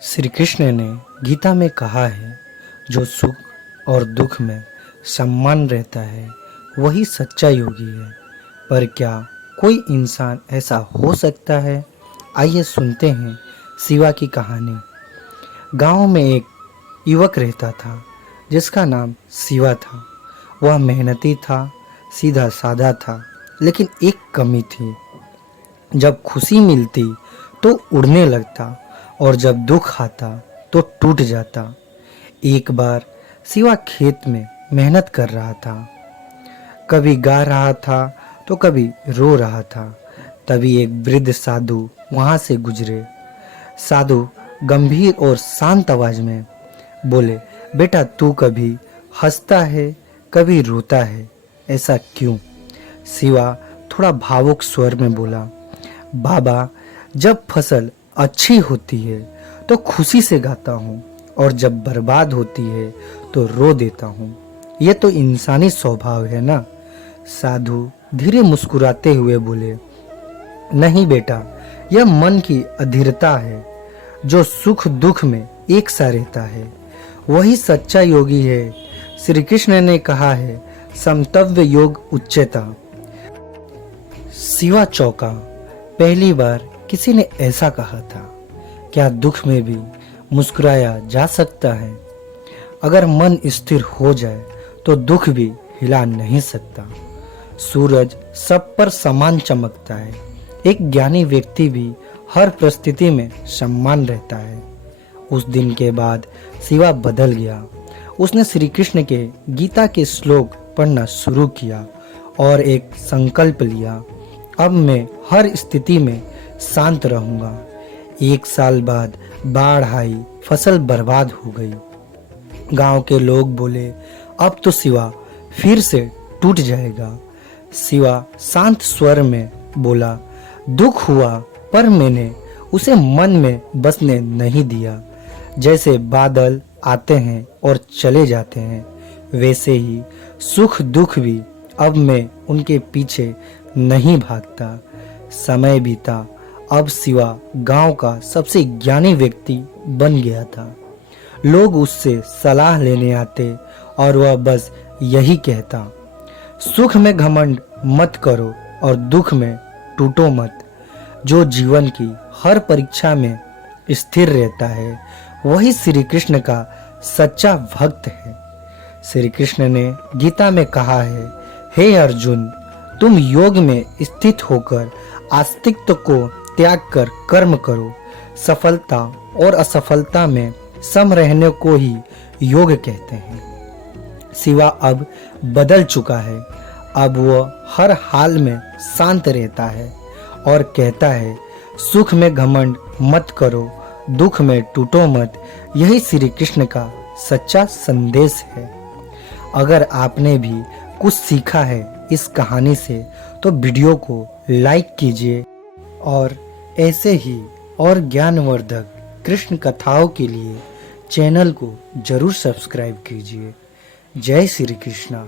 श्री कृष्ण ने गीता में कहा है, जो सुख और दुख में सम्मान रहता है वही सच्चा योगी है। पर क्या कोई इंसान ऐसा हो सकता है? आइए सुनते हैं शिवा की कहानी। गांव में एक युवक रहता था जिसका नाम शिवा था। वह मेहनती था, सीधा साधा था, लेकिन एक कमी थी। जब खुशी मिलती तो उड़ने लगता और जब दुख आता तो टूट जाता। एक बार शिवा खेत में मेहनत कर रहा था, कभी गा रहा था तो कभी रो रहा था। तभी एक वृद्ध साधु वहां से गुजरे। साधु गंभीर और शांत आवाज में बोले, बेटा तू कभी हंसता है कभी रोता है, ऐसा क्यों? शिवा थोड़ा भावुक स्वर में बोला, बाबा, जब फसल अच्छी होती है तो खुशी से गाता हूँ और जब बर्बाद होती है तो रो देता हूँ। यह तो इंसानी स्वभाव है ना। साधु धीरे मुस्कुराते हुए बोले, नहीं बेटा, यह मन की अधीरता है। जो सुख दुख में एक सा रहता है वही सच्चा योगी है। श्री कृष्ण ने कहा है, समतव्य योग उच्चता। शिवा चौंका। पहली बार किसी ने ऐसा कहा था। क्या दुख में भी मुस्कुराया जा सकता है? अगर मन स्थिर हो जाए तो दुख भी हिला नहीं सकता। सूरज सब पर समान चमकता है। एक ज्ञानी व्यक्ति भी हर परिस्थिति में सम्मान रहता है। उस दिन के बाद शिवा बदल गया। उसने श्री कृष्ण के गीता के श्लोक पढ़ना शुरू किया और एक संकल्प लिया, अब मैं हर स्थिति में शांत रहूंगा। 1 साल बाद बाढ़ आई, फसल बर्बाद हो गई। गांव के लोग बोले, अब तो शिवा फिर से टूट जाएगा। शिवा शांत स्वर में बोला, दुख हुआ पर मैंने उसे मन में बसने नहीं दिया। जैसे बादल आते हैं और चले जाते हैं, वैसे ही सुख दुख भी अब मैं उनके पीछे नहीं भागता। समय बीता, अब शिवा गांव का सबसे ज्ञानी व्यक्ति बन गया था। लोग उससे सलाह लेने आते और वह बस यही कहता, सुख में घमंड मत करो और दुख में टूटो मत। जो जीवन की हर परीक्षा में स्थिर रहता है वही श्री कृष्ण का सच्चा भक्त है। श्री कृष्ण ने गीता में कहा है, हे अर्जुन, तुम योग में स्थित होकर आस्तिक्य को त्याग कर कर्म करो। सफलता और असफलता में सम रहने को ही योग कहते हैं। शिवा अब बदल चुका है। अब वह हर हाल में शांत रहता है और कहता है, सुख में घमंड मत करो, दुख में टूटो मत। यही श्री कृष्ण का सच्चा संदेश है। अगर आपने भी कुछ सीखा है इस कहानी से तो वीडियो को लाइक कीजिए और ऐसे ही और ज्ञानवर्धक कृष्ण कथाओं के लिए चैनल को जरूर सब्सक्राइब कीजिए। जय श्री कृष्णा।